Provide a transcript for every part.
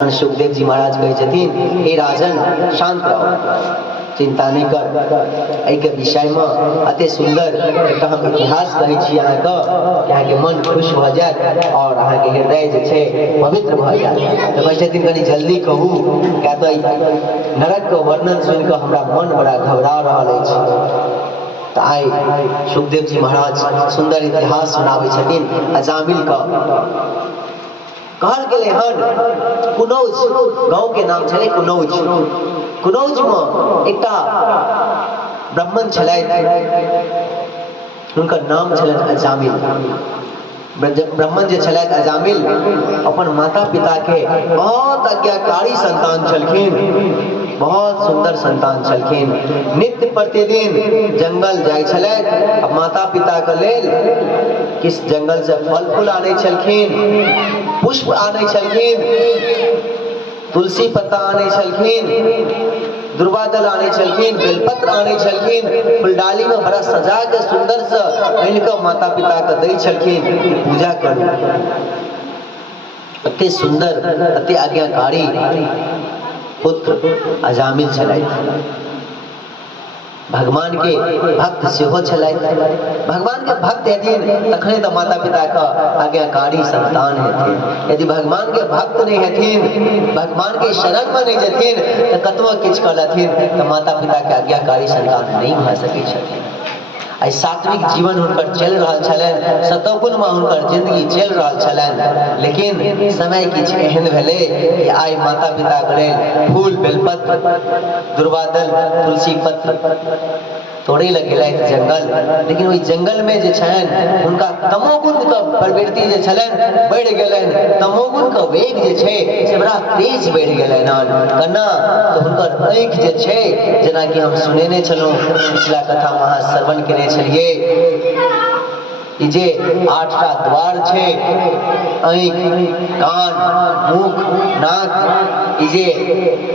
सुखदेव जी महाराज कहे छथिन, हे राजन शांत रहो, चिंता नहीं कर। एहि के विषय में अति सुंदर एक हम इतिहास कहै छी अहाँ के, अहाँ के मन खुश भ जायत और अहाँ के हृदय जे छै पवित्र भ जायत। तो कहै छथिन कनी जल्दी कहू, क्या तो नरक के वर्णन सुन के हमरा मन बड़ा घबरा रहल अछि। तो आइ सुखदेव जी महाराज सुंदर इतिहास सुनाबै छथिन अजामिल का। कहल गेलै हन कुनौज गांव के नाम छलै कुनौज। कुनौज में एकटा ब्राह्मण छलथि, हुनकर नाम छलनि अजामिल। ब्राह्मण जे छलथि अजामिल अपन माता पिता के बहुत आज्ञाकारी संतान छलखिन, बहुत सुंदर संतान छलखिन। नित्य प्रतिदिन जंगल जाय छलथि माता पिता के लेल, किस जंगल से फल फूल आनै छलखिन, पुष्प आनै छलखिन, तुलसी पत्ता आनै छलखिन, दुर्वादल आनै छलखिन, बेलपत्र आनै छलखिन, फुलडाली में बड़ा सजा के सुंदर से आनि के माता पिता के दै छलखिन, पूजा करू। अति सुंदर अति आज्ञाकारी पुत्र अजामिल छलथि। भगवान के भक्त सेहो छलथि। भगवान के भक्त हेथिन तखने तो माता पिता का आज्ञाकारी संतान हेथिन। यदि भगवान के भक्त नहीं हेथिन, भगवान के शरण में नहीं जेथिन तो कतबो किछ करथिन तो माता पिता के आज्ञाकारी संतान नहीं भ सकै छथिन। आई सात्विक जीवन हुनकर चल रहल छलनि, सतोगुण में हुनकर जिंदगी चल रहल छलनि, लेकिन समय किछ एहन भेलै कि आई माता पिता के लेल फूल बेलपत्र दुर्वादल तुलसी पत्र तोड़े लग गेलथि जंगल। लेकिन ओहि जंगल में जे छनि हुनका तमोगुण के प्रवृत्ति जे छलनि बढ़ि गेलनि, तमोगुण के वेग जे छै से बड़ा तेज बढ़ि गेलनि हन। केना तो हुनकर आँखि जे छै, जेना कि हम सुनेने छलहुँ पिछला कथा में अहाँ श्रवण केने छलिए, ई जे 8टा द्वार छै, आँखि कान मुख नाक, ई जे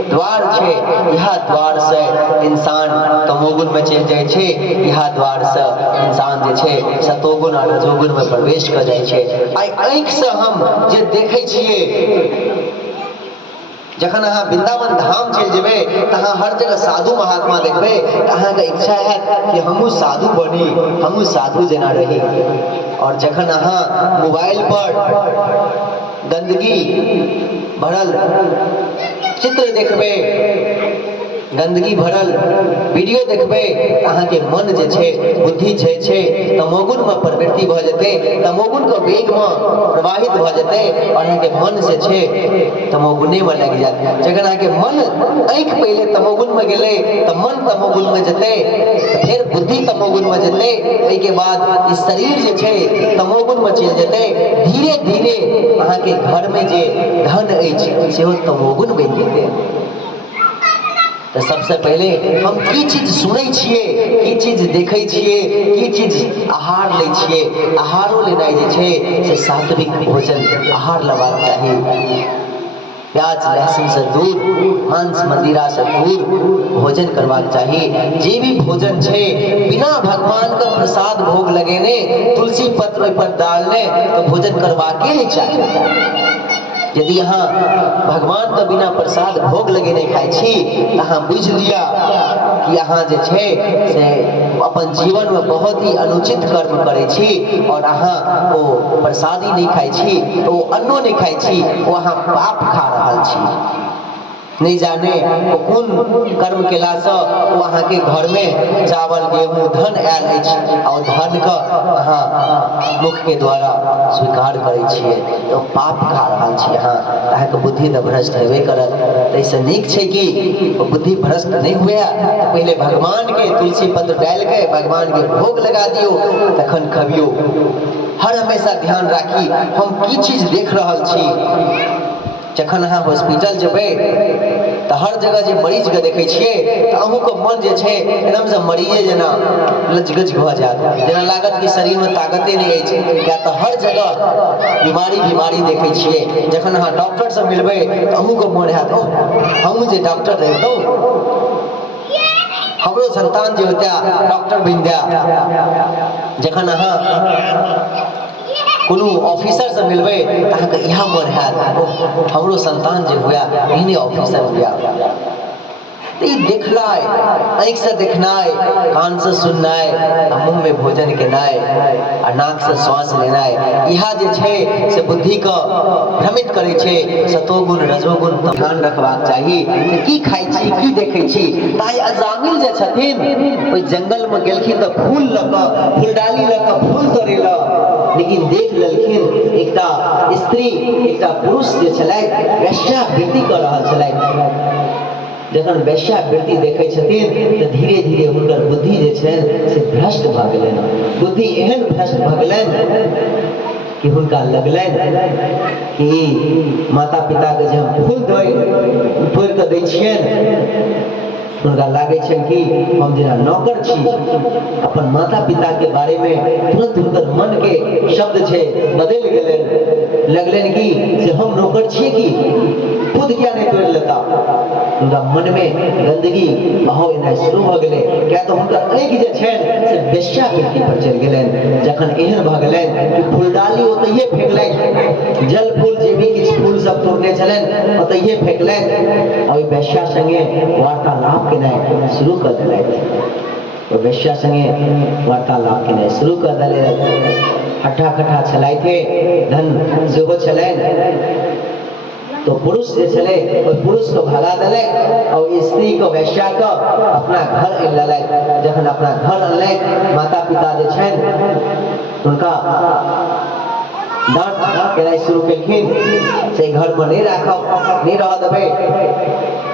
द्वार छै, यह द्वार से इंसान तमोगुण में चलि जाय छै, यह द्वार से इंसान जे छै सतोगुण और रजोगुण में प्रवेश कर जाय छै। आई आँखि से हम जे देखै छियै, जखन अहाँ वृंदावन धाम चलि जेबै तो अहाँ हर जगह साधु महात्मा देखबै तो अहाँ के इच्छा हैत कि हमहूँ साधु बनी, हमहूँ साधु जेना रही। और जखन अहाँ मोबाइल पर गंदगी भरल चित्र देखबै, गंदगी भरल वीडियो देखबै तो अहाँ के मन जे छै बुद्धि जे छै तमोगुण में प्रवृत्ति भ जेतै, तमोगुण के वेग में प्रवाहित भ जेतै और अहाँ के मन से छै तमोगुणे में लग जायत। जखन अहाँ के मन आँखि पहले तमोगुण में गेलै तो मन तमोगुण में जेतै, फिर बुद्धि तमोगुण में जेतै, एहि के बाद ई शरीर जे छै तमोगुण में चलि जेतै। धीरे धीरे अहाँ के घर में जे धन अछि सेहो तमोगुण बनि जेतै। तो सबसे पहले हम की चीज सुनै छियै, की चीज देखै छियै, की चीज आहार लै छियै, आहारो लेनाइ जे छै से सात्विक भोजन आहार लेबाक चाही। प्याज लहसुन से दूर, मांस मदिरा से दूर भोजन करबाक चाही। जे भी भोजन छै बिना भगवान का प्रसाद भोग लगेने, तुलसी पत्र पर डालने तो भोजन करबाके नहीं चाहिए। यदि अहाँ भगवान के बिना प्रसाद भोग लगेने खाइ छी तो अहाँ बुझि लिअ कि अहाँ जे छै से अपन जीवन में बहुत ही अनुचित कर्म करै छी और अहाँ ओ प्रसादी नहीं खाइ छी, ओ अन्नो नहीं खाइ छी, ओ अहाँ पाप खा रहल छी। नहीं जाने वो कोन कर्म केला से वो अहाँ के घर में चावल गेहूं धन आयल अछि और धन के अहाँ मुख के द्वारा स्वीकार करै छियै तो पाप खा रहल छी अहाँ। अहाँ के बुद्धि तो भ्रष्ट हेबे करत। तैसे नीक छै कि बुद्धि भ्रष्ट नहीं हुए, पहले भगवान के तुलसी पत्र डाल के भगवान के भोग लगा दियो तखन खबियो। हर हमेशा ध्यान राखी हम की चीज देख रहल छी। जखन अहाँ हॉस्पिटल जेबै तो हर जगह जे मरीज के देखै छियै तो अहूँ के मन जे छै एकदम से मरीजे जेना लजगज भ जायत, जेना लागत कि शरीर में ताकते नहीं अछि। क्या तो हर जगह बीमारी बीमारी देखै छियै। जखन अहाँ डॉक्टर से मिलबै तो अहूँ के मन हैत ओह हमहूँ जे डॉक्टर रहितौं, हमरो संतान जे होता डॉक्टर बनि जाए। जखन अहाँ कोनो ऑफिसर से मिलबे तहाँके इहा मोन हैत हमरो संतान जे हुआ एहने ऑफिसर हुआ। तो ये देखनाय, आँख से देखनाय, कान से सुननाय, मुंह में भोजन केनाय, आ नाक से श्वास लेनाय, इहा जे छै से बुद्धि को भ्रमित करे छै। सतोगुण रजोगुण ध्यान रखबाक चाही कि की खाइ छी, की देखै छी। ताई अजामिल जे छथिन ओइ जंगल में गेलखिन तो फूल लऽ कऽ, फूलडाली लऽ कऽ फूल तोड़ै लऽ, लेकिन देख लेलखिन एकटा स्त्री, एकटा पुरुष जे छलथि वेश्यावृत्ति कऽ रहल छलथि। जखन वेश्यावृत्ति देखै छथिन तऽ धीरे धीरे हुनकर बुद्धि जे छनि से भ्रष्ट भऽ गेलनि। बुद्धि एहन भ्रष्ट भऽ गेलनि कि हुनका लगलनि कि माता पिता के जे हम फूल तोड़ि कऽ दै छियनि, हुनका लागै छनि कि हम जेना नौकर छी। अपन माता पिता के बारे में तुरंत हुनकर मन के शब्द छै बदलि गेलनि। लगलनि कि से हम नौकर छियै कि खुद किया नहीं तोड़ि लेता। उनका मन में गंदगी बहाव एनाइ शुरू भऽ गेलै, किया तऽ हुनकर आँखि जे छनि से वेश्यावृत्ति पर चलि गेलनि। जखन एहन भऽ गेलनि कि फूलडाली ओतहिए फेंकलथि, जल फूल जे भी किछु फूल सब तोड़ने छलनि ओतहिए फेंकलथि, ओहि वेश्या संगे वार्तालाप केनाइ शुरू कऽ देलथि। वेश्या संगे वार्तालाप केनाइ शुरू कऽ देलथि। हट्ठा कट्ठा छलथि, धन सेहो छलनि। तो पुरुष जे छले ओहि पुरुष को भगा देलक और स्त्री को, वेश्या को अपना घर अनलक। जखन अपना घर अनलक, माता पिता जे छनि हुनका डांट केनाइ शुरू केलखिन से घर में नहीं राखब, नहीं रह देबै।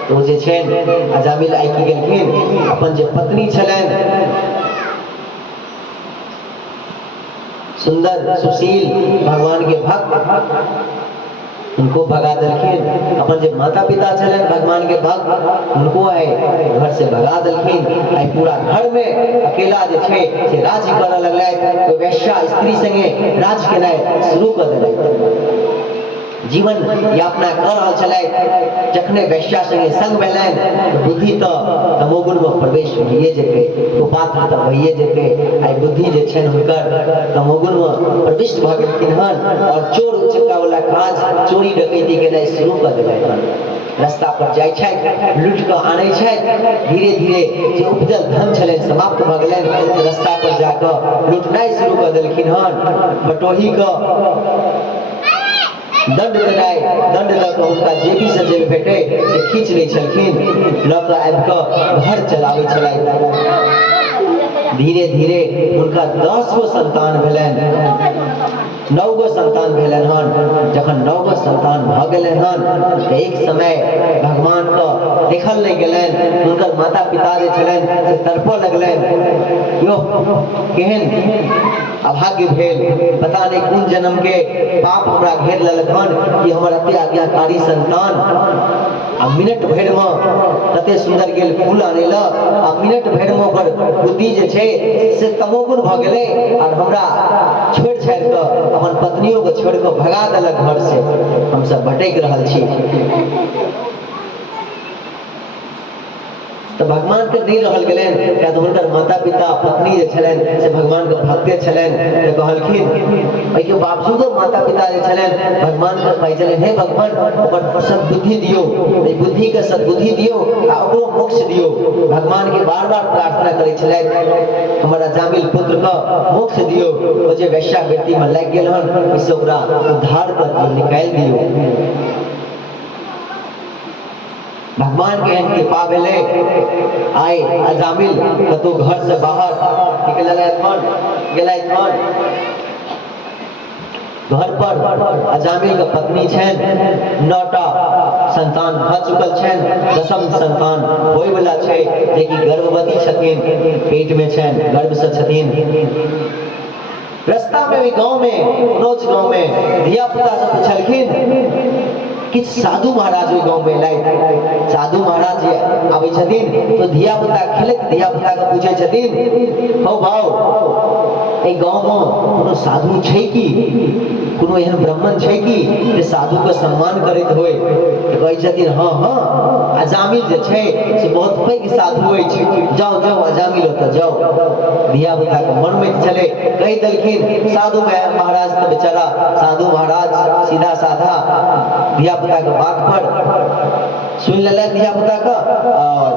तो जे छनि अजामिल आइ की गेलखिन, अपन जे पत्नी छलनि सुंदर सुशील भगवान के भक्त, उनको भगा देलखिन। अपन जो माता पिता छलन भगवान के भक्त, उनको आए घर से भगा देलखिन। आइ पूरा घर में अकेला जे छे से राज्य करऽ लगलथि। तो वेश्या स्त्री संगे राज केनाइ शुरू कऽ देलथि, जीवन यापना कर रहल छलथि। जखने वेश्या संगे संग भेलनि तो बुद्धि तो तमोगुण में प्रवेश भइए जेतै, कुपात्र तो भइए जेतै। आइ बुद्धि जे छनि हुनकर तमोगुण में प्रविष्ट भऽ गेलखिन हन और चोर उचक्का वाला काज, चोरी डकैती केनाइ शुरू कऽ देलनि हन। रास्ता पर जाइ छथि, लूट कऽ आनै छथि। धीरे धीरे जे उपजल धन छलनि समाप्त भऽ गेलनि, रास्ता पर जाकऽ लूटनाइ शुरू कऽ देलखिन हन। बटोही कऽ दंड देनाइ, दंड दऽ कऽ हुनका जेबी से जे भेटै से खींच लै छलखिन, लऽ कऽ आबि कऽ घर चलाबै छलथि। धीरे धीरे हुनका 10 गो संतान भेलनि, 9 गो संतान भेलनि हन। जखन 9 गो संतान भऽ गेलनि हन तऽ एक समय भगवान को देखल नहीं गेलनि। हुनकर माता पिता जे छलनि से तड़पऽ लगलनि, यो केहन अभाग्य भेल, पता नहीं कोन जन्म के पाप हमरा घेर लेलक हन कि हमर अति आज्ञाकारी संतान आ मिनट भरि में कते सुंदर गेल फूल आनै लऽ, आ मिनट भरि में ओकर बुद्धि जे छै से तमोगुण भऽ गेलै और हमरा छोड़ि छाड़ि कऽ अपन पत्नियों को छोड़ि कऽ भगा देलक घर से। हम सब भटकि रहल छी। तो भगवान के नहीं रहल गेलनि, किया तऽ हुनकर माता पिता पत्नी जे छलनि से भगवान के भक्ते छलनि। तो कहलखिन, एहि के बावजूदो माता पिता जे छलनि भगवान के कहै छलनि, हे भगवान ओकर सद्बुद्धि दियो, एहि बुद्धि के सद्बुद्धि दियो आ ओकरो मोक्ष दियो। भगवान के बार बार प्रार्थना करै छलथि, हमर अजामिल पुत्र के मोक्ष दियो। ओ जे वेश्यावृत्ति में लागि गेल हन ओहिसँ ओकरा उद्धार कर दियो, निकालि दियो। भगवान के एहन कृपा भेलै, आइ अजामिल कतौ घर से बाहर निकललथि हन, गेलथि हन। घर पर अजामिल के पत्नी छनि, 9टा संतान भऽ चुकल छनि, 10म संतान होय वाला छै, जेकि गर्भवती छथिन, पेट में छनि, गर्भ से छथिन। रास्ता में भी गांव में, रोज गांव में धिया पुता से पूछलखिन, किछु साधु महाराज ओहि गांव में एलथि। साधु महाराज जे आबै छथिन तो धिया पुता खेलैत धिया पुता के पूछै छथिन, हौ भाउ एहि गांव में कोनो साधु छै कि, कोनो एहन ब्राह्मण छै कि जे साधु के सम्मान करैत होय? कहै छथिन, हाँ हाँ अजामिल जे छै से बहुत पैघ साधु अछि, जाओ जाओ अजामिल ओतऽ जाओ। धिया पुता के मन में चले, कहि देलखिन साधु महाराज तो बेचारा साधु महाराज सीधा साधा धिया पुता के बात पर सुन लेला धिया पुता का, और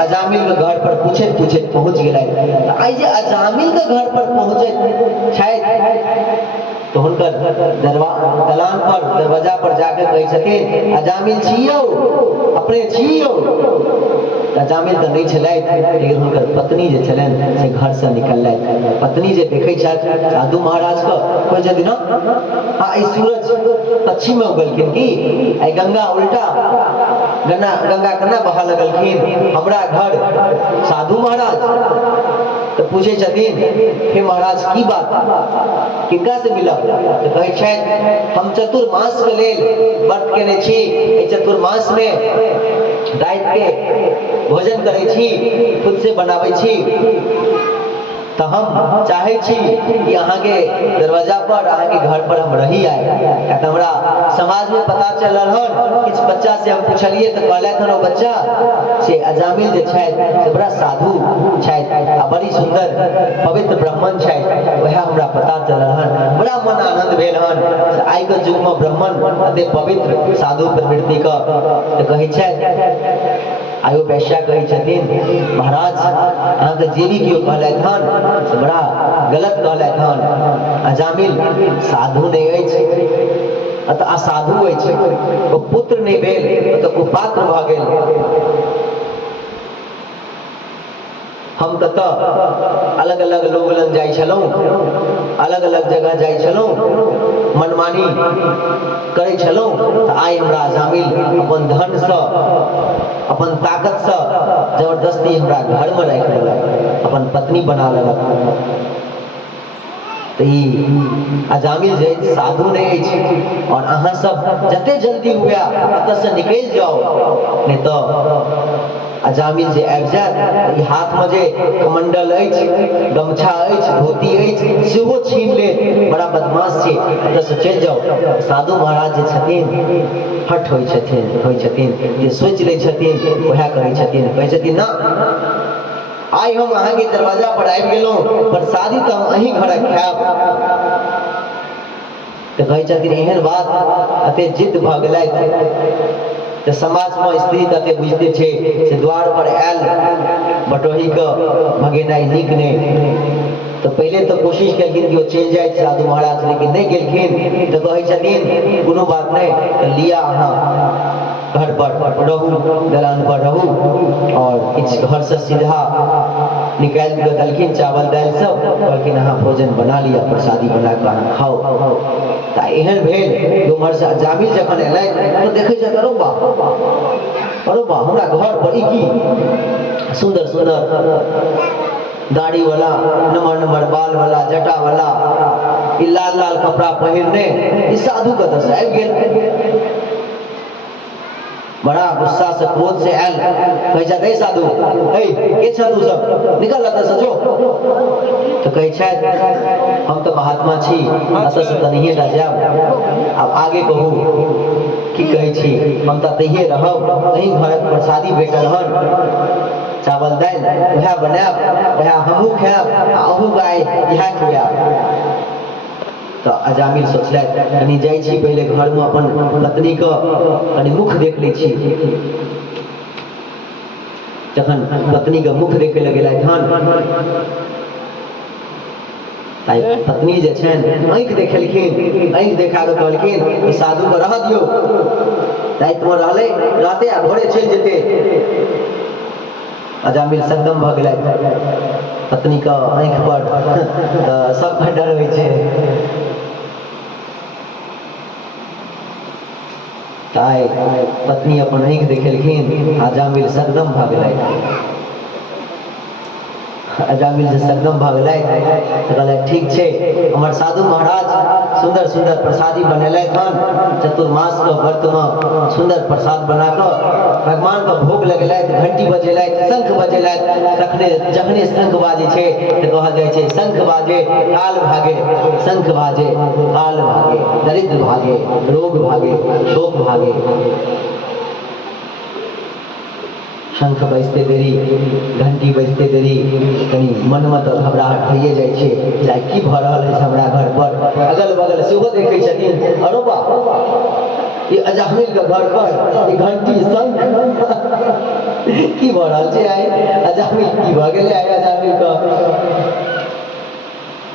अजामिल के घर पर पूछे पूछे पहुंच गए। आई जे अजामिल के घर पर पहुंचे शायद तो हुनकर दलान पर दरवाजा पर जाकर कहे छथिन अजामिल छियौ, अपने छियौ। अजामिल तो नहीं छलैथ, लेकिन हुनकर पत्नी जे छलनि से घर से निकललैथ। पत्नी जे देखै छथि साधु महाराज को कोई जदि ना आई सूरज पश्चिम में उगलखिन की आई गंगा उल्टा गंगा कन्ना बहा लगलखिन हमरा घर साधु महाराज। तो पूछे छथिन हे महाराज की बात, किनका से मिलब? तो कहे छथि हम चतुर्मास के लेल व्रत केने छी, एहि चतुर्मास में राति के भोजन करे छी, खुद से बनाबै छी। तो हम चाहे छी कि अहाँ के दरवाजा पर अहाँ के घर पर हम रही आए। क्या हमरा समाज में पता चल रहा किस बच्चा से हम पूछलिए तो कहलथि हन ओ बच्चा से अजामिल जे छथि से बड़ा साधु छथि आ बड़ी सुंदर पवित्र ब्राह्मण छथि, वह हमरा पता चल रहा। बड़ा मन आनंद भेल हन। आई के युग में ब्राह्मण अति पवित्र साधु प्रवृत्ति का तो कहे छथि। आयो वैश्या कहे छथिन महाराज अहाँ के जे भी केओ कहलथि हन से बड़ा गलत कहलथि हन। अजामिल साधु नहीं अछि, अतः असाधु अछि, ओ पुत्र नहीं भेल अतः कुपात्र भऽ गेल। हम कत अलग अलग लोग लग जाइ छलहुँ, अलग अलग जगह जाइ छलहुँ, मनमानी करै छलहुँ, तो आइ हमरा अजामिल अपन धन से अपन ताकत से जबरदस्ती हमरा घर में राखि लेलक, अपन पत्नी बना लेलक। तो अजामिल जे साधु नहीं अछि, और अहाँ सब जते जल्दी हुआ एतऽ से निकल जाओ, नहीं तो अजामिल जे आबि जायत हाथ में जे कमंडल अछि, गमछा अछि, धोती अछि सेहो छीन ले, बड़ा बदमाश छै, एतऽ से चलि जाओ। साधु महाराज जे छथिन हट होइ छथिन, जे सोचि लै छथिन वएह करै छथिन। कहै छथिन ना आई हम अहाँ के दरवाजा पर आबि गेलहुँ, प्रसादी तो हम अहीं घर खायब। तो कहै छथिन एहन बात अते जिद भऽ गेलथि। तो समाज में स्त्री तते बुझते छे से द्वार पर आयल बटोही के भगेनाई नीक ने। तो पहले तो कोशिश केलखिन कि वो चल जाए साधु महाराज, लेकिन नहीं गेलखिन। तो कहै छथिन कोनो बात नहीं, तो लिया अहाँ घर पर रहू, दलान पर रहू, और किछ घर से सीधा निकाल के देलखिन चावल दाल सब, कहलखिन अहाँ भोजन बना लिया, प्रसादी बना के अहाँ खाओ। तो एहन भेल उम्हर से अजामिल जखन एलथि तो देखै छथि अरे बा हमरा घर पर ई की सुंदर सुंदर दाढ़ी वाला, नम्बर नम्बर बाल वाला, जटा वाला, ई लाल लाल कपड़ा पहिरने ई साधु कतऽ से आबि गेल। बड़ा गुस्सा से क्रोध से आयल, कहै छथि साधु के छ तू सब, निकल एतऽ से जो। तो कहै छथि हम तो महात्मा छी, एतऽ से तऽ नहिये ना जायब, आब आगे कहू की कहै छी, हम तऽ तहिये रहब, कहीं घरक प्रसादी भेटल हन, चावल दाल वएह बनायब, वएह हमहूँ खायब आ अहूँ गाय इएह खुआएब। तो अजामिल सोचलथि कनी जाइ छी पहले घर में अपन पत्नी के कनी मुख देख लै छी। जखन पत्नी के मुख देखे लगे हन, पत्नी जे छनि आँखि देखेलखिन, आँखि देखा के कहलखिन साधु के रह दियौ, राति में रहते आ भोरे चलि जेते। अजामिल एकदम भऽ गेलथि, पत्नी के आँखि पर सब डर होइ छै। ताई पत्नी अपन आँखि देखेलखिन, अजामिल एकदम भऽ गेलथि। अजामिल से एकदम भऽ गेलथि, कहलथि ठीक छै, हमर साधु महाराज सुंदर सुंदर प्रसादी बनेलथि हन, चतुर्मास के व्रत में सुंदर प्रसाद बना कऽ भगवान के भोग लगेलथि, घंटी बजेलथि, शंख बजेलथि। तखने जखने शंख बाजै छै तऽ कहल जाइ छै शंख बाजे काल भागे, शंख बाजे काल भागे, दरिद्र भागे, रोग भागे, शोक भागे। शंख बजते देरी घंटी बजते देरी कनी मन में तो घबराहट भइए जाइ छै चाहे की भऽ रहल अछि हमरा घर पर अगल बगल सेहो देखै छथिन अरो बा ये अजामिल के घर पर ये घंटी शंख की भऽ रहल छै आइ अजामिल की भऽ गेलै आइ अजामिल के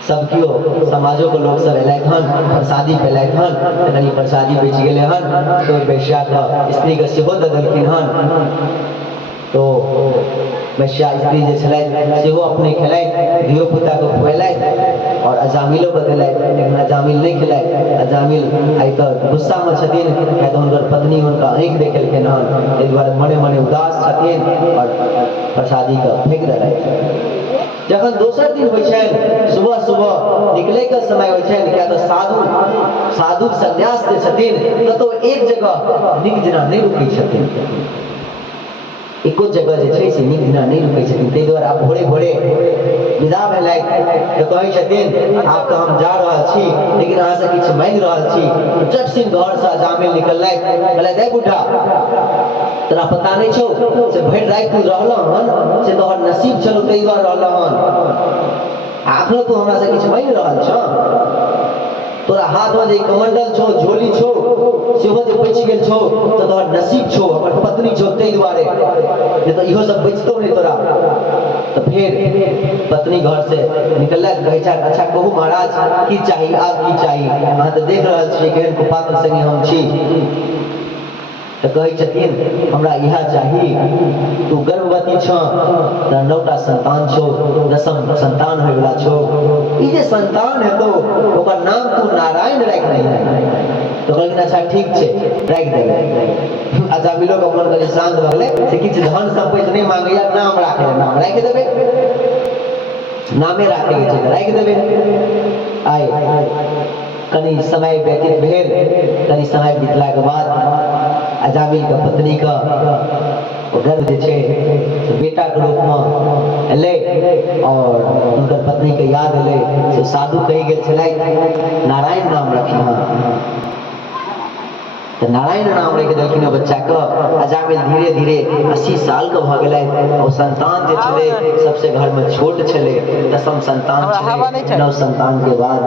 सब कियो समाजो के लोग सब एलैथ हन प्रसादी पेलैथ हन कनी प्रसादी बेच गेलै हन तो वैश्या के स्त्री के सेहो दऽ देलखिन हन तो वैश्या स्त्री जे छलैथ सेहो अपने खेलैथ धियो पुता के खुएलैथ और अजामिलो के देलैथ लेकिन अजामिल नहीं खेलैथ अजामिल आइ तो गुस्सा में छथिन किया तो हुनकर पत्नी हुनका आँखि देखेलखिन हन ताहि दुआरे मने मने उदास छथिन और प्रसादी के फेंक देलैथ जखन दोसर दिन होइ छनि सुबह सुबह निकले के समय होइ छनि किया तो साधु संन्यास जे छथिन कतौ एक जगह नीक जेना नहीं रुकै छथिन एको जगह जे छै से नीक जेना नहीं रुकै छथिन ताहि दुआरे आब भोरे भोरे विदा भेलथि तऽ कहै छथिन आब तऽ हम जा रहल छी लेकिन अहाँ से किछु मांगि रहल छी झट सिन घर से अजामिल निकललथि कहलथि हे बुढ़ा तोरा पता नहीं छौ से भरि राति तू रहलह हन से तोहर नसीब छलौ ताहि दुआरे रहलह हन अखनो तू हमरा से किछु मांगि रहल छ तोरा हाथ में जे कमंडल छो झोली छो सेहो जे बचि गेल छो तो तोहर नसीब छो हमर पत्नी छो ताहि दुआरे जे तो इहो सब बचतो नहीं तोरा तो फिर पत्नी घर से निकललथि कहै छै अच्छा कहू महाराज की चाही आब की चाही अहाँ तऽ देख रहल छियै केहन कुपात्र संगे हम छी तो कहै छथिन हमरा इहा चाही तू गर्भवती छ त 9टा संतान छो 10म संतान होय वाला छो ई जे संतान हेतौ ओकर नाम तू नारायण राखि दही तो कहलखिन अच्छा ठीक छै राखि देबै अजामिलो के मन कनि शांत भ गेलै से किछु धन संपत्ति नहीं मांगैया नाम राखे नाम राखि देबै नामे राखे के छै राखि देबै आइ कनी समय व्यतीत भेल कनी समय बीतला के बाद अजामिल के पत्नी का गर्भ जे छै से बेटा के रूप में एलै और उनकर पत्नी के याद एलै से साधु कहि गेल छलथि नारायण नाम रखिहं तो नारायण नाम रखि देलखिन बच्चा के अजामिल धीरे धीरे 80 साल के भ गेलथि और संतान जे छलै सबसे घर में छोट छलै 10म संतान छलै 9 संतान के बाद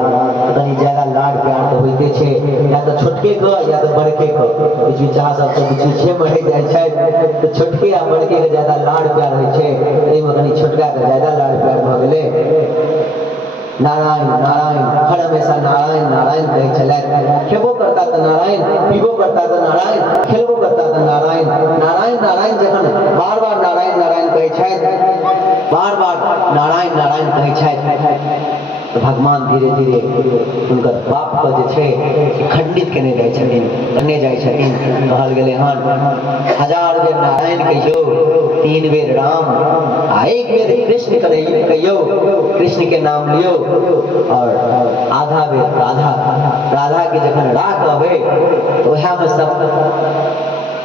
कनी ज्यादा लाड प्यार तो होइते छै या तो छोटके के या तो बड़के के बीच बीचा सब तो बीचे में रह जाइ छै तो छोटके आ बड़के के ज्यादा लाड प्यार होइ छै एहि में कनी छोटका के ज्यादा लाड प्यार भ गेलै नारायण नारायण हर हमेशा नारायण नारायण कहै छलथि खेबो करता तऽ नारायण पीबो करता तऽ नारायण खेलबो करता तऽ नारायण नारायण नारायण जखन बार बार नारायण नारायण कहै छथि बार बार नारायण नारायण कहै छथि तो भगवान धीरे धीरे उनकर बाप को जे छै खंडित करने जाइ छथिन कहल गेलै हन 1000 बेर नारायण कहियो 3 बेर राम आ 1 बेर कृष्ण कहियो कृष्ण के नाम लियो और आधा बेर राधा राधा के जखन राह कहबै तो वह में सब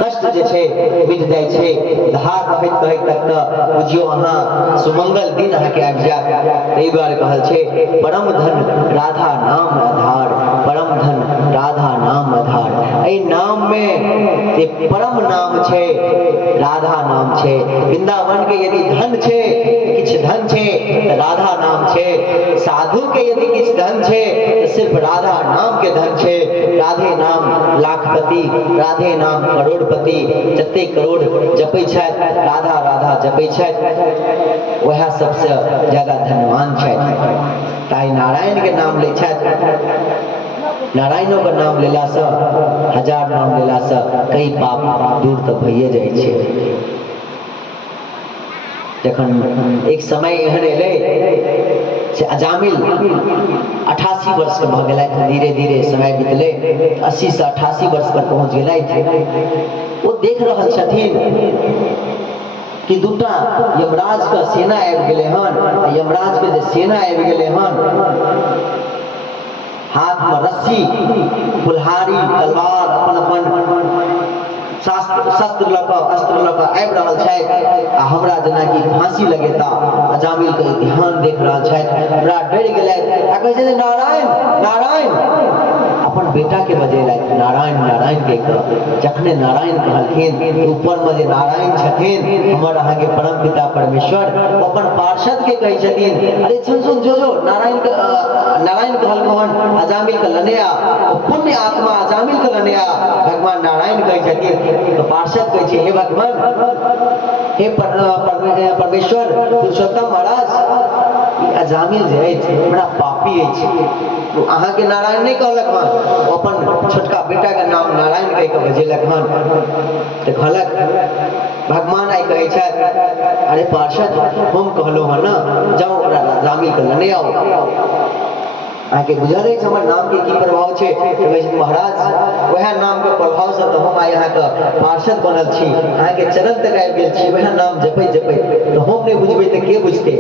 कष्ट जे छै मिट जाइ छै धार कहैत कहैत तक तऽ बुझियो अहाँ सुमंगल दिन अहाँ के आबि जायत ताहि दुआरे कहल छै परम धन राधा नाम आधार परम धन राधा नाम आधार एहि नाम में जे परम नाम छै राधा नाम छै वृंदावन के यदि धन छै किछु धन छै तऽ राधा नाम छै साधु के यदि किछु धन छै तऽ सिर्फ राधा नाम के धन छै राधे नाम लाखपति राधे नाम करोड़पति जते करोड़ जपै छथि राधा राधा जपै छथि वह सबसे ज्यादा धनवान छथि ताई नारायण के नाम लै छथि नारायणों के नाम लेला से 1000 नाम लेला से कई पाप दूर तऽ भइए जाइ छै जखन एक समय एहन एलै से अजामिल 88 वर्ष के भऽ गेलथि धीरे धीरे समय बीतलै 80 से 88 वर्ष पर पहुँच गेलथि वो देख रहल छथिन कि दूटा यमराज का सेना आबि गेलै हन यमराज के जे सेना आबि गेलै हन हाथ में रस्सी कुल्हाड़ी तलवार अपन अपन शस्त्र लऽ अस्त्र लऽ आबि रहल छथि आ हमरा जेना कि फांसी लगेता अजामिल के ध्यान देख रहल छथि हमरा डरि गेलथि आ कहै छथिन नारायण नारायण अपन बेटा के बजेलथि नारायण नारायण के जखने नारायण कहलखिन ऊपर में जे नारायण छथिन हमर अहाँ के परम पिता परमेश्वर अपन पार्षद के कहै छथिन अरे सुन सुन जो जो नारायण कहलखिन अजामिल के लनेया पुण्य आत्मा अजामिल के लनेया भगवान नारायण कहै छथिन तो पार्षद कहै छै हे भगवान हे परमेश्वर पुरुषोत्तम महाराज अजामिल जे अछि बड़ा पापी अछि तो अहाँ के नारायण नहीं कहलक हन अपन छोटका बेटा के नाम नारायण कह के बजेलक हन तो कहलक भगवान आई कहै छथि अरे पार्षद हम कहलो हन ना जाओ ओकरा अजामिल के लने आओ आके बुझल है हमर नाम के की प्रभाव छे महाराज वह नाम के प्रभाव से तो हम आइ यहाँ के पार्षद बनल छी अहाँ के चरण तक आबि गेल छी वह नाम जपैत जपैत तो हम नहीं बुझबै तो के बुझते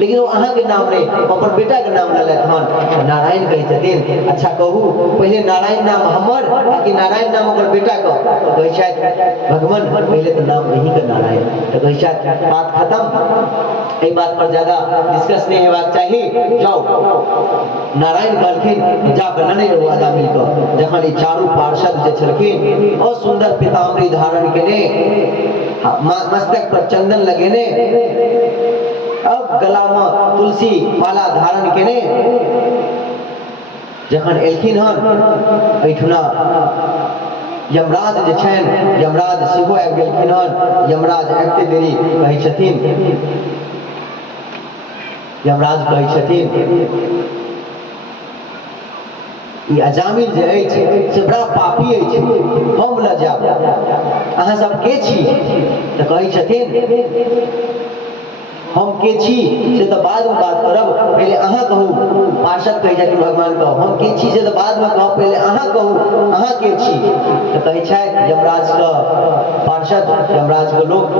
लेकिन वो अहाँ के नाम नहीं अपन बेटा के नाम लेलथि हन नारायण कहै छथिन अच्छा कहू पहले नारायण नाम हमर कि नारायण नाम ओकर बेटा के तो कहै छथि भगवान पहले तो नाम यही के नारायण तो कहै छथि बात खत्म एहि बात पर ज्यादा डिस्कस नहीं हेबाक चाहिए जाओ नारायण कहलखिन जा के लने रहो अजामिल के जखन ई चारू पार्षद जे छलखिन और सुंदर पीताम्बरी धारण केने मस्तक पर चंदन लगेने अब गला में तुलसी माला धारण केने जखन एलखिन हन एठुना यमराज जे छन यमराज सेहो आबि गेलखिन हन यमराज आबिते देरी कहै छथिन यमराज कहै छथिन ई अजामिल जे अछि से बड़ा पापी अछि हम ल जाब अहाँ सब के छी तऽ कहै छथिन हम के छी से तो बाद में बात करब पहले अहाँ कहू पार्षद कहे छथिन भगवान कहू हम के छी से तो बाद में कहब पहले अहाँ कहू अहाँ के छी तो कहे छथि यमराज के पार्षद यमराज के लोग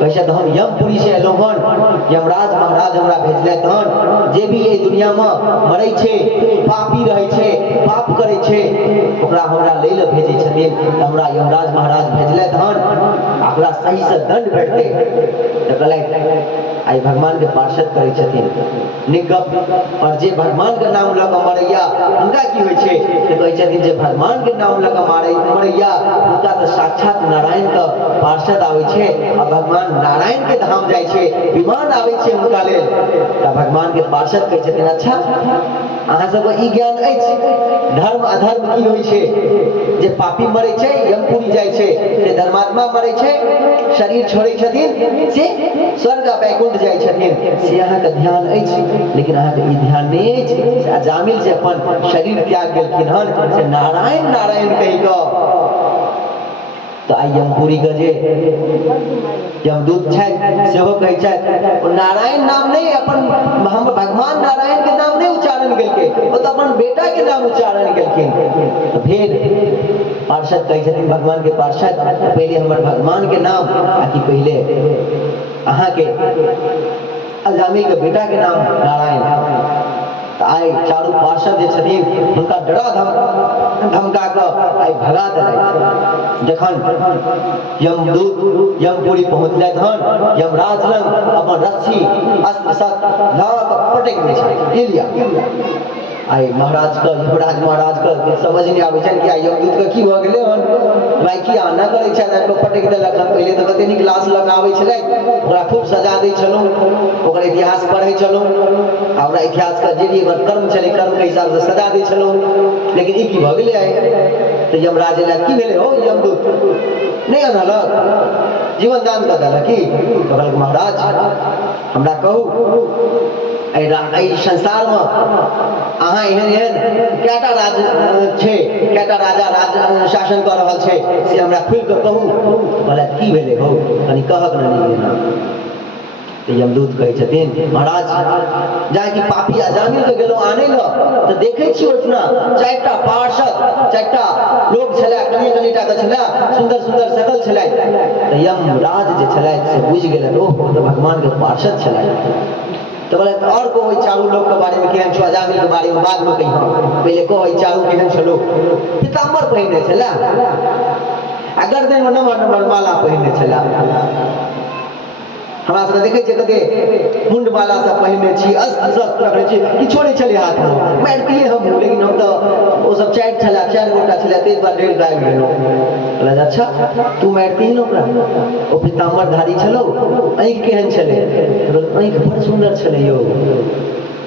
कहे छथि हम यमपुरी से एलहुं हन यमराज महाराज हमरा भेजलथि हन जे भी एहि दुनिया में मरै छै पापी रहै छै पाप करै छै ओकरा हमरा लै ल भेजै छथिन हमरा यमराज महाराज भेजलथि हन ओकरा सही से दंड भेटतै तो कहलथि आई भगवान के पार्षद करे छथिन निगप और जे भगवान के नाम ल के मरैया उनका की होय छे तो कहै छथिन जे भगवान के नाम ल के मरैया उनका तो साक्षात नारायण के पार्षद आवे छे और भगवान नारायण के धाम जाय छे विमान आवे छे उनका लेल त भगवान के पार्षद कहै छथिन अच्छा अहाँ सब ई ज्ञान अछि धर्म अधर्म की होय छे जे पापी मरै छे यमपुरी जाय छे जे धर्मात्मा मरै छे शरीर छोड़ै छथिन से स्वर्ग आ वैकुंठ जाय छथिन से अहाँ के ध्यान अछि लेकिन अहाँ के ई ध्यान नहीं अछि अजामिल जे अपन शरीर त्याग गेलखिन हन से नारायण नारायण कहि क तो आई यमपुरी के जे यमदूत छथि सेहो कहै छथि नारायण नाम नहीं अपन हम भगवान नारायण के नाम नहीं उच्चारण केलकै ओ तो अपन बेटा के नाम उच्चारण केलखिन तो फिर पार्षद कहै छथिन भगवान के पार्षद पहले हमर भगवान के नाम आकि पहले अहाँ के अजामिल के बेटा के नाम नारायण आई चारू पार्षद जे छथिन हुनका डरा धमका के आई भगा देलथि जखन यमदूत यमपुरी पहुंचलथि हन यमराज लग अपन रस्सी अस्त्र शस्त्र ल के पटक दै छथि लिया आई महाराज का युवराज महाराज का समझ नहीं आवे छन कि आई यमदूत का की भ गेलै हन भाई की आना करे छै ना को पटक देलक पहले तो कते नी क्लास लग आवे छलै ओकरा खूब सजा दै छलौ ओकर इतिहास पढ़ै छलौ हमरा इतिहास का जे भी कर्म चले कर्म के हिसाब से सजा दै छलौ लेकिन ई की भ गेलै आई तो यमराज ला की भेलै हो यमदूत नहीं अनलक जीवन दान कर देलक की कहलक महाराज हमरा कहू आई संसार में अहाँ एहन कैटा राज छे कैटा राजा राज शासन कर रहल छे से हमरा खुल के कहू बोले की भेले हो कनी कहक नहीं तो यमदूत कहै छथिन महाराज जाय कि पापी अजामिल के गेलो आने ल तो देखे छी ओठना चारटा पार्षद चारटा लोग छले कनिटा के छले सुंदर सुंदर सकल छले तो यमराज जे छले से बुझ गेलै ओ तो भगवान के पार्षद छले तो बोले और को चारू लोग के बारे में केहन छो अजामिल के बारे में बाद में कही पहले को चारू केहन छलो पीताम्बर पहिने छला आ गर्दन में नंबर नंबर माला पहिने छला हमरा सब देखे छै कते मुंड वाला सब पहिने छी, अस्त्र शस्त्र रखने छी, किछो नहीं छले हाथ में, मारतिए हम, लेकिन हम तो वो सब चार गोटा छले, तेज बार डेढ़ भाग गेलो। कहला अच्छा तू मारती ही ओकरा, ओ पीताम्बरधारी छलो, आँखि केहन छले, आँखि बड़ सुंदर छले यौ,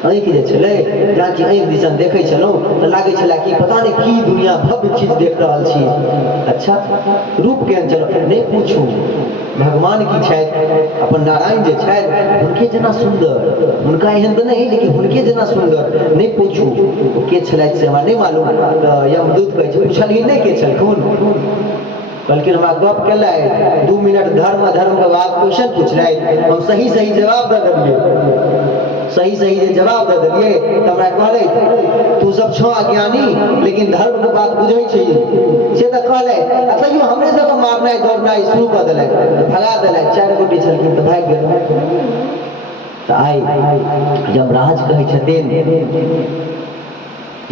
आँखि जे छले जाकि आँखि दिसन देखे छलहुँ तऽ लागे छले कि पता नहीं की दुनिया भव्य चीज देख रहल छी। अच्छा रूप केहन छलो नहीं पूछू, भगवान की छथि, अपन नारायण जे छथि हुनके जना सुंदर, हुनका एहन तऽ नहीं लेकिन हुनके जना सुंदर, नहीं पूछू के छलथि से हमरा नहीं मालूम। यमदूत कहै छै पुछलही नहीं के छलखुन, कहलखिन हमरा गप केलथि 2 मिनट धर्म के बाद क्वेश्चन पूछलथि, हम सही जवाब दे देलिए, सही जे जवाब दे देलिए तऽ हमरा कहलथि तू सब छौ अज्ञानी लेकिन धर्म के बात बुझै छी से तऽ कहलथि, आ तैयो हमरे सबके मारनाइ दौड़नाइ शुरू कऽ देलथि, भगा देलथि, 4 गोटे छलखिन तऽ भागि गेल। तऽ आइ यमराज कहै छथिन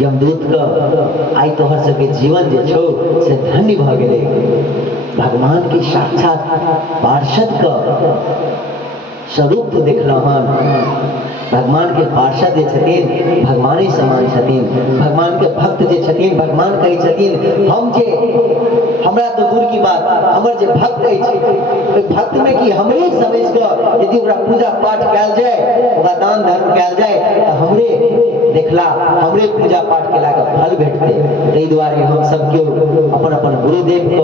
यमदूत के आई तोहर सबके जीवन जे छौ से धन्य भऽ गेलै, भगवान के साक्षात पार्षद के स्वरूप देखलहुँ हन। भगवान के पार्षद जे छथिन भगवाने समान छथिन, भगवान के भक्त जे छथिन भगवान कहै छथिन हम जे, हमरा तो दूर की बात, हमर जे भक्त अछि ओहि भक्त में कि हमरे समझ कऽ यदि ओकरा पूजा पाठ कयल जाय, ओकरा दान धर्म कयल जाय तऽ हमरे देखला, हमरे पूजा पाठ केला के फल भेटतै। ताहि दुआरे हम सब केओ अपन अपन गुरुदेव के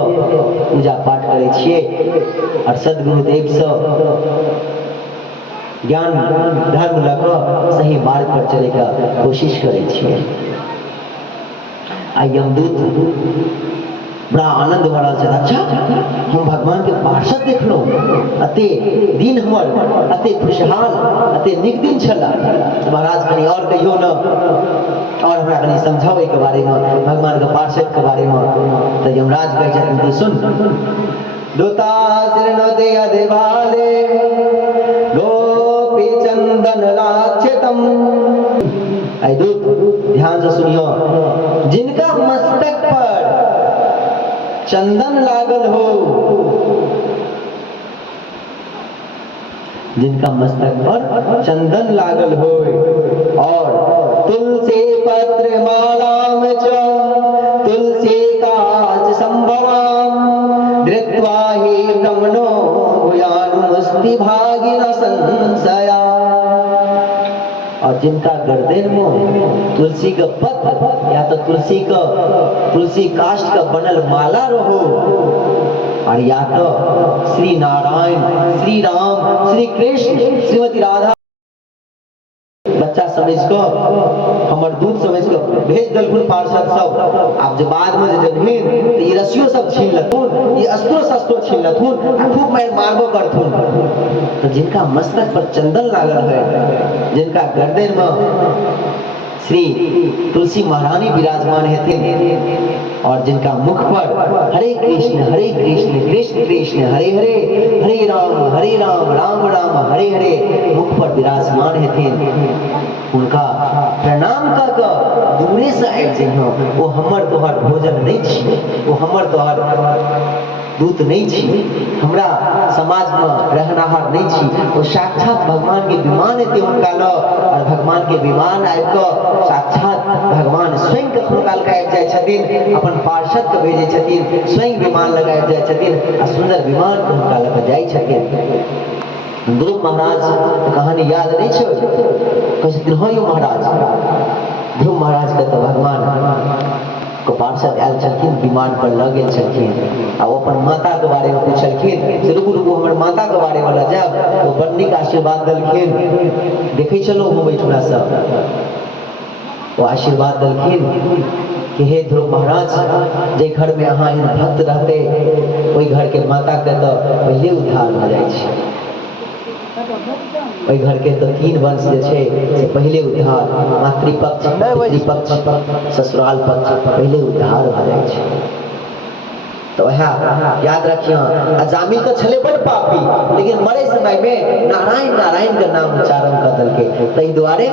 पूजा पाठ करै छियै और सदगुरुदेव से ज्ञान धर्म लऽ कऽ सही मार्ग पर चले का कोशिश करै छियै। आ यमदूत बड़ा आनंद भऽ रहल छै, अच्छा हम भगवान के पार्षद देखलहुँ, अते दिन हमर अते खुशहाल अते नीक दिन छला, महाराज कनि और कहियो न, और हमरा कनि समझाउ के बारे में, भगवान के पार्षद के बारे में। तऽ यमराज कहै छथिन तू सुन, दूताश्रृणोति यदिवाले गोपी चंदन लाक्षितम। ऐ दूत ध्यान से सुनियो, जिनका मस्तक पर चंदन लागल हो, जिनका मस्तक पर चंदन लागल हो और तुलसी पत्र मालाम च तुलसी काच संभवाम धृत्वा हि ब्रह्मणो भूयानुमुस्ति भागिन संशया। और जिनका गर्दन में तुलसी का पत्र या तो तुलसी काष्ठ का बनल माला रहो, और या तो श्री नारायण श्री राम श्री कृष्ण श्रीमती राधा बच्चा समझ को हमर दूध समझ को भेज दलखुन पार्षद सब। आप जब बाद में जखिन तो ये रस्सियों सब छीन लथुन, ये अस्त्रो शस्त्रो छीन लथुन, खूब मारबो करथुन। तो जिनका मस्तक पर चंदन लागल है, जिनका गर्दन में श्री तुलसी महारानी विराजमान हेथिन और जिनका मुख पर हरे कृष्ण कृष्ण कृष्ण हरे हरे, हरे राम राम राम हरे हरे मुख पर विराजमान हेथिन, उनका प्रणाम कर कऽ दूरे से आबि जइहो। वो हमर तोहर भोजन नहीं छी, वो हमर तोहर दूत नहीं छी, हमरा समाज में रहनाहार नहीं छी, वो साक्षात भगवान के विमान हेतै हुनका लऽ, और भगवान के विमान आबि कऽ साक्षात भगवान स्वयं कखनो काल के आबि जाइ छथिन, अपन पार्षद के भेजै छथिन, स्वयं विमान लगा आबि जाइ छथिन, आ सुंदर विमान के हुनका लऽ कऽ जाइ छथिन। ध्रुव महाराज के कहानी याद नहीं छै, कहै छथिन हाँ यौ महाराज, ध्रुव महाराज के तो भगवान को पार्षद आयल छलखिन, विमान पर लऽ गेल छलखिन, आ अपन माता के बारे में पूछलखिन से रुकू हमर माता के बारे में लऽ जायब, तो बड़ नीक आशीर्वाद देलखिन। देखै छलहुँ हम ओहिठुना सब, वो आशीर्वाद देलखिन कि हे ध्रुव महाराज, जे घर में अहाँ एहन भक्त रहते ओहि घर के माता के तो पहिले उद्धार भऽ जाइ छै, ओहि घर के तो 3 वंश जे छै से पहिले उद्धार, मातृपक्ष पितृपक्ष ससुराल पक्ष पहिले उद्धार भऽ जाइ छै। तो वह याद रखियो, अजामिल तो छले बड़ पापी, लेकिन मरे समय में नारायण नारायण का नाम उच्चारण कर देलके, ताहि दुआरे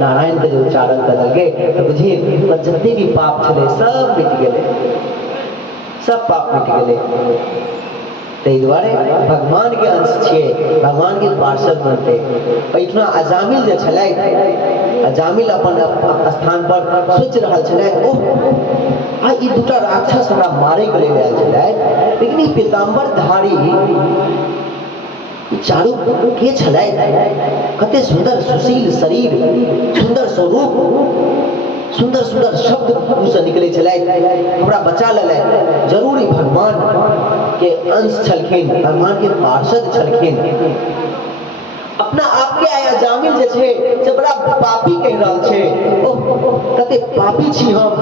नारायण के उच्चारण कर देलके, तो बुझिए जितने भी पाप छले सब मिट गेले, सब पाप मिट गेले। ताहि दुआरे भगवान के अंश छियै, भगवान के पार्षद बनते। एहिठुना अजामिल जे छलथि, अजामिल अपन स्थान पर सोचि रहल छलथि, ओह ई दूटा राक्षस हमरा मारे के लेल आयल छलथि, लेकिन ई पीताम्बरधारी चारू के छलथि, कते सुंदर सुशील शरीर, सुंदर स्वरूप, सुंदर सुंदर शब्द मुँह से निकले छलथि, हमरा बचा लेलथि। जरूर ही भगवान के अंश छलखिन, भगवान के पार्षद छलखिन। अपना आप के आया जामिल जे छे से बड़ा पापी कह रहल छे, ओह कते पापी छी हम,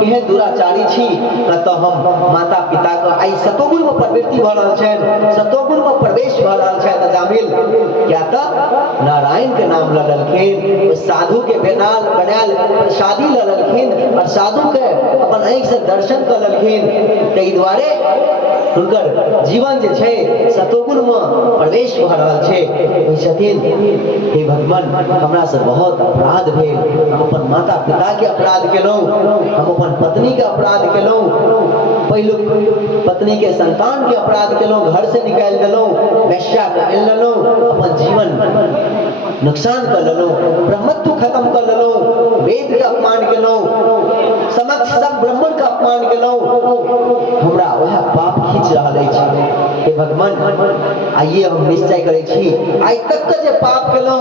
केहन दुराचारी छी, कत हम माता पिता के आई सतोगुण में प्रवृत्ति भ रहल छे, सतोगुण में प्रवेश भ रहल छे जामिल। क्या त नारायण के नाम ल लेलखिन, साधु के बनायल प्रसादी ल लेलखिन और साधु के अपन आँखि से दर्शन कर लेलखिन। ताहि द्वारे हुनकर जीवन जे छे सतोगुण में प्रवेश भ रहल छे। हे भगवान, हमरा से बहुत अपराध भेल, हम अपन माता पिता के अपराध केलौं, हम अपन पत्नी के अपराध केलौं, पहिलुक पत्नी के संतान के अपराध केलौं, घर से निकाल देलौं, वेश्या के आनि लेलौं, अपन जीवन नुकसान कर लेलौं, ब्रह्मत्व खत्म कर लेलौं, वेद के अपमान केलौं, समक्ष सब ब्राह्मण के अपमान केलौं, हमरा वह पाप खींच रहल अछि। हे भगवान, आइए हम निश्चय करै छी, आइ तक के जे पाप केलौं,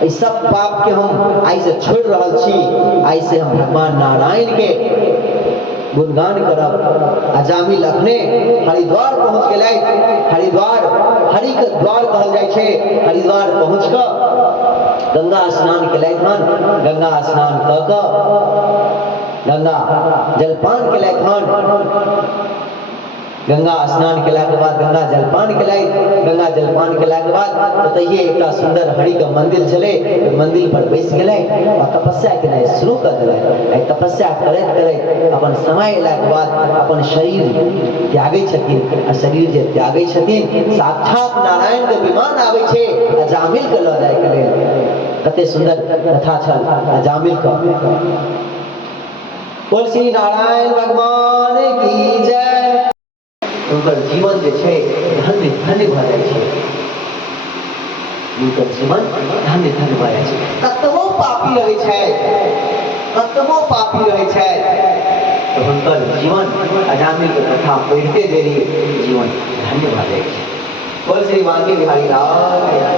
एहि सब पाप के हम आइ से छोड़ रहल छी। आइ से हम भगवान नारायण के गुणगान करब। अजामिल अखने हरिद्वार पहुंच गेलै। हरिद्वार हरि के द्वार कहल जाइ छै। हरिद्वार पहुंच क गंगा स्नान केलथि हन, गंगा स्नान क गंगा जलपान केलथि हन। गंगा स्नान केला के बाद गंगा जलपान केलथि, गंगा जलपान केला के बाद ओतहिए एकटा सुंदर हरि के मंदिर छलै, मंदिर पर बैस गेलै और तपस्या केनाइ शुरू कर देलथि। तपस्या करैत करैत अपन समय अयला के बाद अपन शरीर त्यागै छथिन, आ शरीर जे त्यागै छथिन, साक्षात नारायण के विमान आबै छै अजामिल के लऽ जाय के लेल। कते सुंदर कथा छल अजामिल का। बोल श्री नारायण भगवान की जय। उनकर जीवन जे छै धन्य धन्य भ जाइ छै, उनकर जीवन धन्य धन्य भ जाइ छै। कतबो पापी रहै छै, कतबो पापी रहै छै, तो हुनकर जीवन अजामिल के कथा पढ़िते देरी जीवन धन्य भ जाइ छै। बोल श्री वाल्मीकि बिहारी लाल।